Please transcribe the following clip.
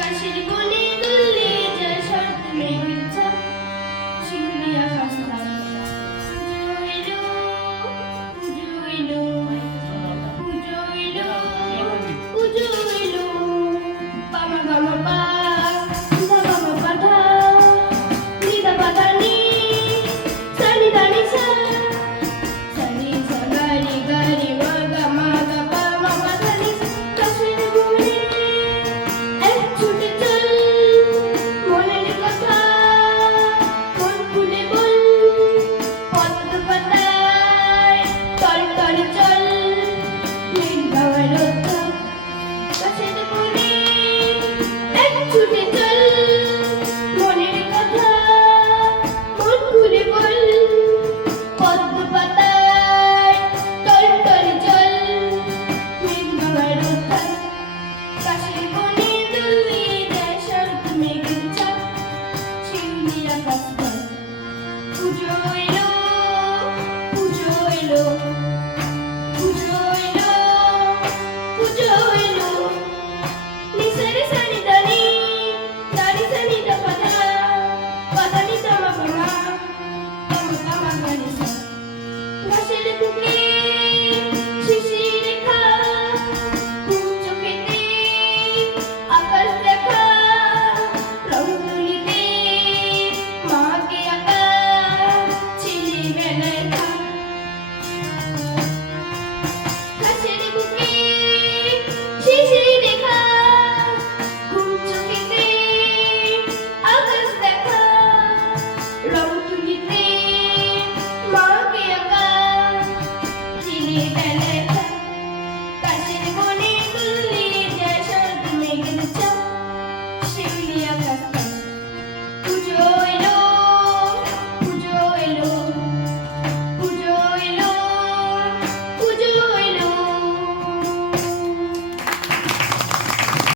আকাশের কোণে দুলিয়ে যায় শরৎ মেঘের ছাপ, শিউলি আকাশ থামে। পুজো এলো, পুজো এলো, পুজো এলো, পুজো এলো। বামা বামা পা, ধা বামা পা ধা, নি ধা পা ধা নি, সা নি ধা নি সা, সা নি সা গা রি মা গা পা মা পা ধা নি সা। আকাশের কোণে এক ছুটে চল, মনের কথা মন খুলে বল, পদ্ম পাতায় তরতরে চল, নীল বাবার রোদ থাক। আকাশের কোণে এক ছুটে চল।